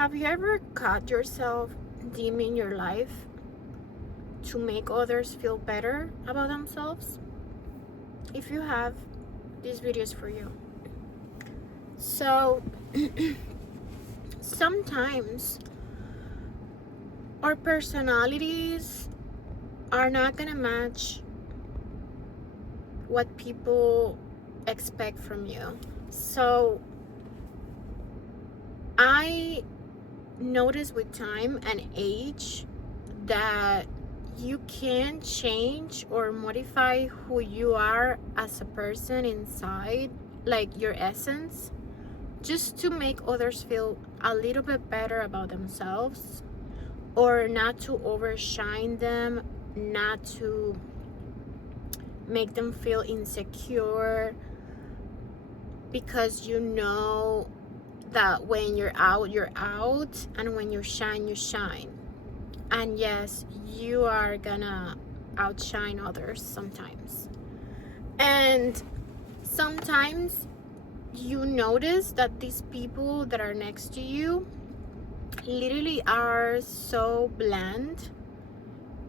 Have you ever caught yourself dimming your life to make others feel better about themselves? If you have, this video is for you. So, sometimes our personalities are not gonna match what people expect from you. So, I notice with time and age that you can change or modify who you are as a person inside, like your essence, just to make others feel a little bit better about themselves, or not to overshine them, not to make them feel insecure, because you know that when you're out, and when you shine. And yes, you are gonna outshine others sometimes. And sometimes you notice that these people that are next to you literally are so bland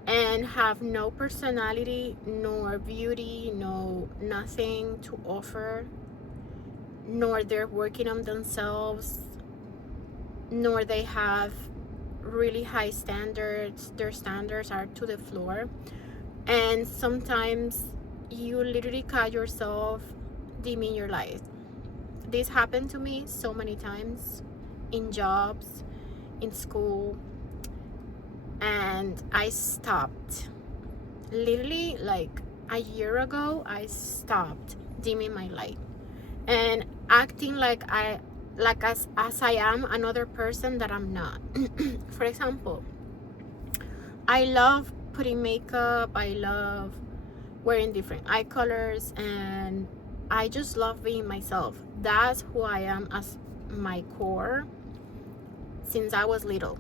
and have no personality, nor beauty, no nothing to offer, nor they're working on themselves, nor they have really high standards. Their standards are to the floor. And sometimes you literally caught yourself dimming your light. This happened to me so many times, in jobs, in school, and I stopped. Literally, like a year ago, I stopped dimming my light and acting like as I am another person that I'm not. For example, I love putting makeup, I love wearing different eye colors, and I just love being myself. That's who I am as my core since I was little.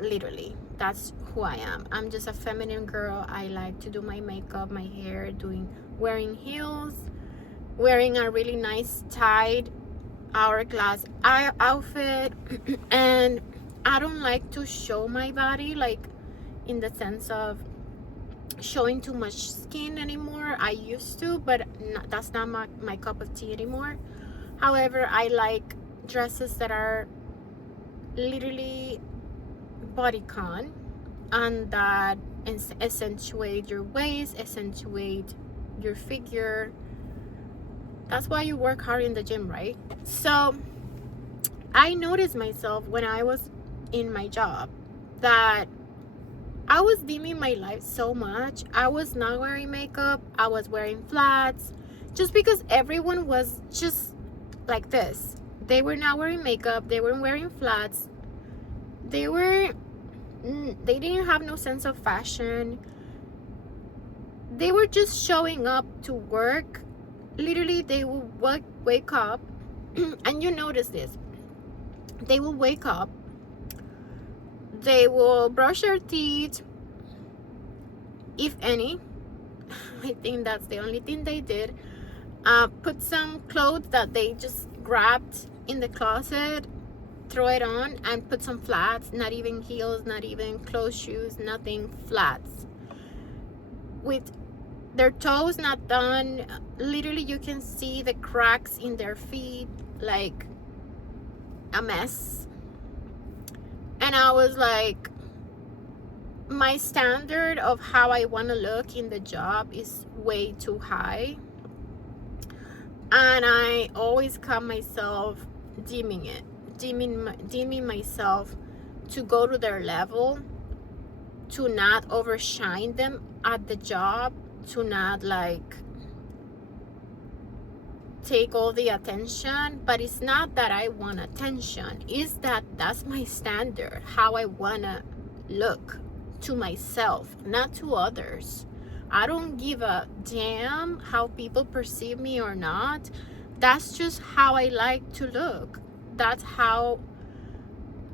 Literally, that's who I am. I'm just a feminine girl. I like to do my makeup, my hair, wearing heels, wearing a really nice tied hourglass outfit. And I don't like to show my body, like in the sense of showing too much skin anymore. I used to, but that's not my cup of tea anymore. However, I like dresses that are literally bodycon, and that accentuate your waist, accentuate your figure. That's why you work hard in the gym, right? So I noticed myself when I was in my job that I was dimming my light so much. I was not wearing makeup, I was wearing flats, just because everyone was just like this. They were not wearing makeup, they weren't wearing flats, they didn't have no sense of fashion. They were just showing up to work. Literally, they will wake up and you notice this. They will wake up, they will brush their teeth, if any. I think that's the only thing they did. Put some clothes that they just grabbed in the closet, throw it on, and put some flats, not even heels, not even closed shoes, nothing, flats. With their toes not done, literally you can see the cracks in their feet, like a mess. And I was like, my standard of how I want to look in the job is way too high, and I always caught myself dimming myself to go to their level, to not overshine them at the job, to not like take all the attention. But it's not that I want attention, it's that that's my standard, how I want to look to myself, not to others. I don't give a damn how people perceive me or not. That's just how I like to look. That's how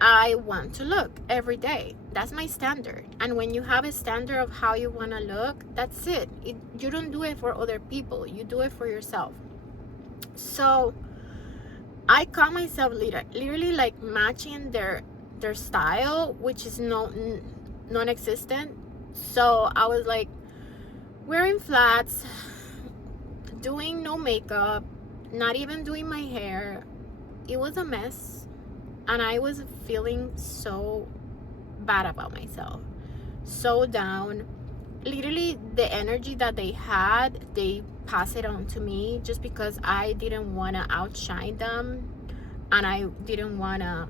I want to look every day. That's my standard. And when you have a standard of how you want to look, that's it. You don't do it for other people, you do it for yourself. So I caught myself literally like matching their their style, which is non-existent. So I was like wearing flats, doing no makeup, not even doing my hair. It was a mess, and I was feeling so bad about myself, so down. Literally, the energy that they had, they passed it on to me, just because I didn't want to outshine them, and I didn't want to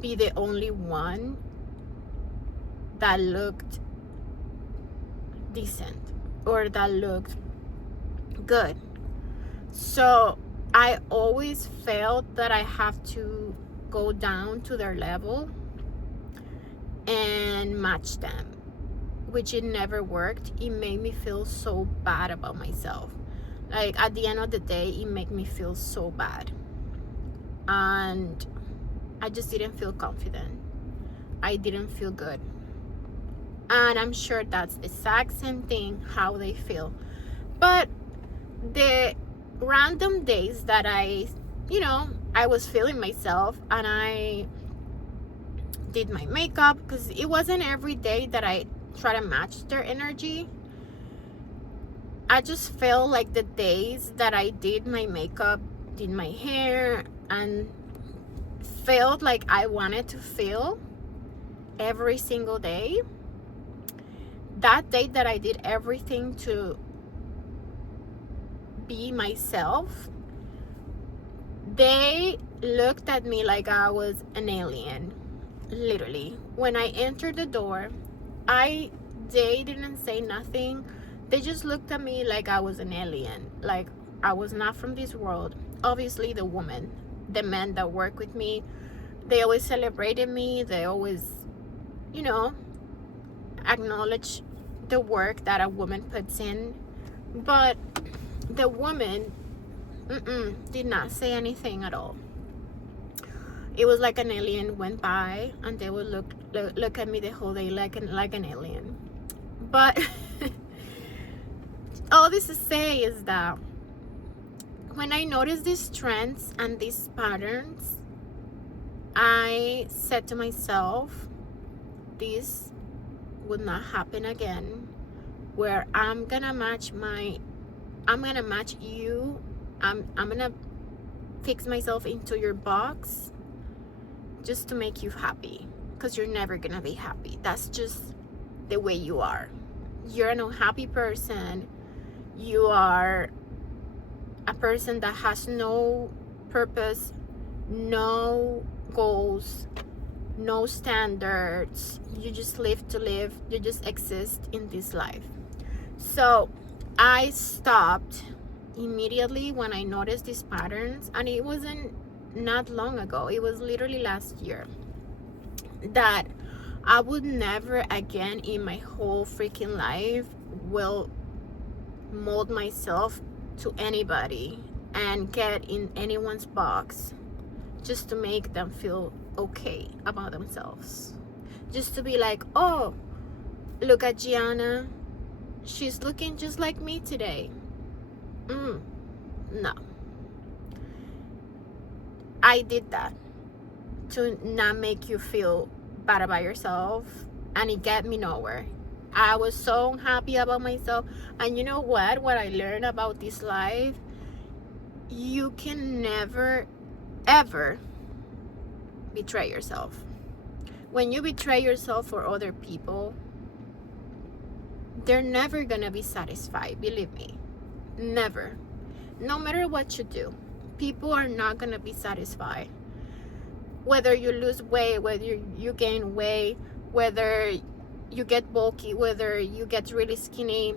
be the only one that looked decent or that looked good. So I always felt that I have to go down to their level and match them, which it never worked. It made me feel so bad about myself. Like, at the end of the day, it made me feel so bad, and I just didn't feel confident. I didn't feel good, and I'm sure that's the exact same thing how they feel. But the random days that I was feeling myself, and I did my makeup, because it wasn't every day that I try to match their energy. I just felt like the days that I did my makeup, did my hair, and felt like I wanted to feel every single day, that day that I did everything to be myself, they looked at me like I was an alien. Literally, when I entered the door, they didn't say nothing. They just looked at me like I was an alien, like I was not from this world. Obviously, the men that work with me, they always celebrated me. They always, acknowledge the work that a woman puts in. But the woman did not say anything at all. It was like an alien went by, and they would look at me the whole day like an alien. But all this to say is that when I noticed these trends and these patterns, I said to myself, this would not happen again, where I'm gonna match you. I'm gonna fix myself into your box just to make you happy, because you're never gonna be happy. That's just the way you are. You're an unhappy person. You are a person that has no purpose, no goals, no standards. You just live to live. You just exist in this life. So I stopped immediately when I noticed these patterns, and it wasn't not long ago. It was literally last year, that I would never again in my whole freaking life will mold myself to anybody and get in anyone's box just to make them feel okay about themselves. Just to be like, oh, look at Gianna, she's looking just like me today. No. I did that to not make you feel bad about yourself, and it got me nowhere. I was so unhappy about myself. And you know what I learned about this life? You can never ever betray yourself. When you betray yourself for other people, they're never gonna be satisfied, believe me. Never. No matter what you do, people are not gonna be satisfied. Whether you lose weight, whether you gain weight, whether you get bulky, whether you get really skinny,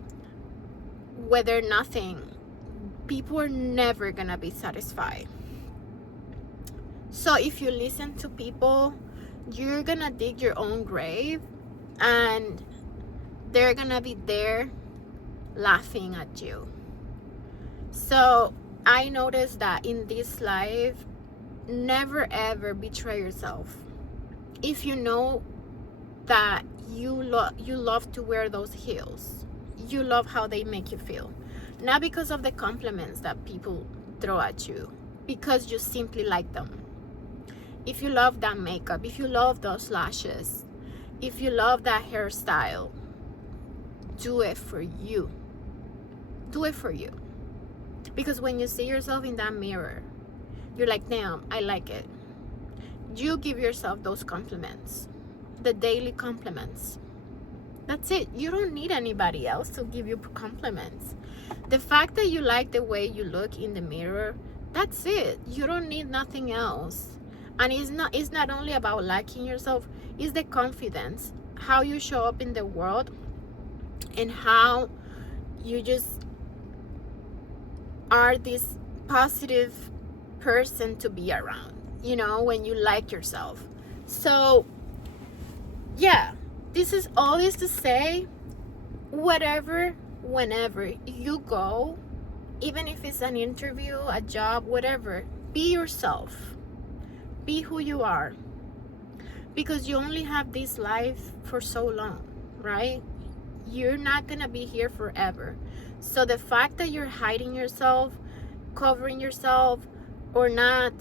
whether nothing, people are never gonna be satisfied. So if you listen to people, you're gonna dig your own grave, and they're gonna be there laughing at you. So I noticed that in this life, never ever betray yourself. If you know that you love to wear those heels, you love how they make you feel, not because of the compliments that people throw at you, because you simply like them. If you love that makeup, if you love those lashes, if you love that hairstyle, do it for you. Do it for you. Because when you see yourself in that mirror, you're like, damn, I like it. You give yourself those compliments, the daily compliments. That's it. You don't need anybody else to give you compliments. The fact that you like the way you look in the mirror, that's it. You don't need nothing else. And it's not only about liking yourself, it's the confidence, how you show up in the world, and how you just are this positive person to be around, when you like yourself. So yeah, this is all this to say, whatever, whenever you go, even if it's an interview, a job, whatever, be yourself. Be who you are. Because you only have this life for so long, right? You're not gonna be here forever. So the fact that you're hiding yourself, covering yourself, or not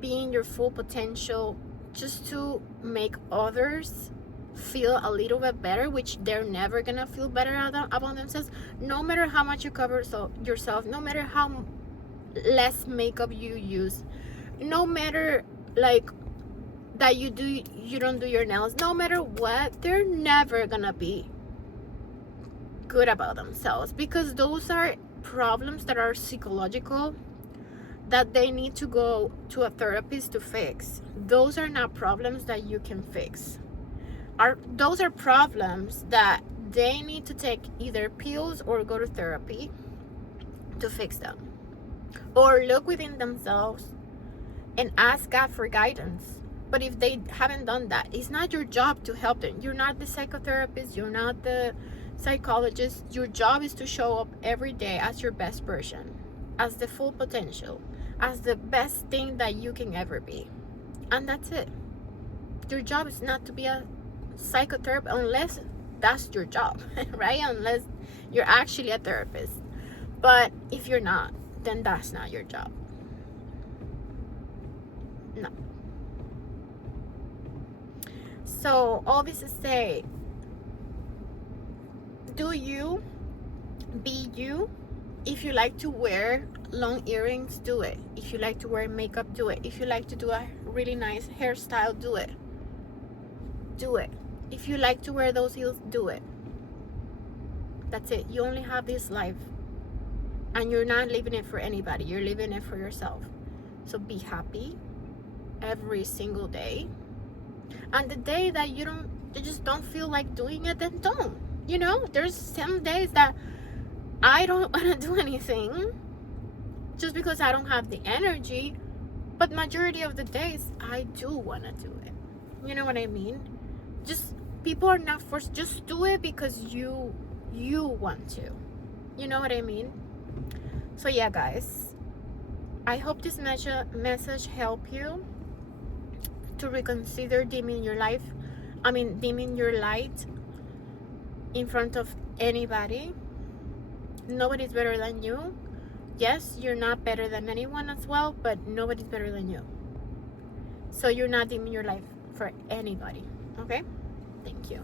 being your full potential just to make others feel a little bit better, which they're never gonna feel better about themselves, no matter how much you cover yourself, no matter how less makeup you use, no matter like that you don't do your nails, no matter what, they're never gonna be good about themselves, because those are problems that are psychological, that they need to go to a therapist to fix. Those are not problems that you can fix. Those are problems that they need to take either pills or go to therapy to fix them, or look within themselves and ask God for guidance. But if they haven't done that, it's not your job to help them. You're not the psychotherapist, you're not the psychologist. Your job is to show up every day as your best version, as the full potential, as the best thing that you can ever be. And that's it. Your job is not to be a psychotherapist, unless that's your job, right? Unless you're actually a therapist. But if you're not, then that's not your job. No. So all this to say, do you, be you. If you like to wear long earrings, do it. If you like to wear makeup, do it. If you like to do a really nice hairstyle, do it. Do it. If you like to wear those heels, do it. That's it. You only have this life, and you're not living it for anybody. You're living it for yourself. So be happy every single day. And the day that you just don't feel like doing it, then don't. There's some days that I don't want to do anything just because I don't have the energy, but majority of the days I do want to do it. You know what I mean? Just, people are not forced. Just do it because you want to. You know what I mean? So yeah, guys, I hope this message help you to reconsider dimming your light in front of anybody. Nobody's better than you. Yes, you're not better than anyone as well, but nobody's better than you. So you're not dimming your light for anybody. Okay? Thank you.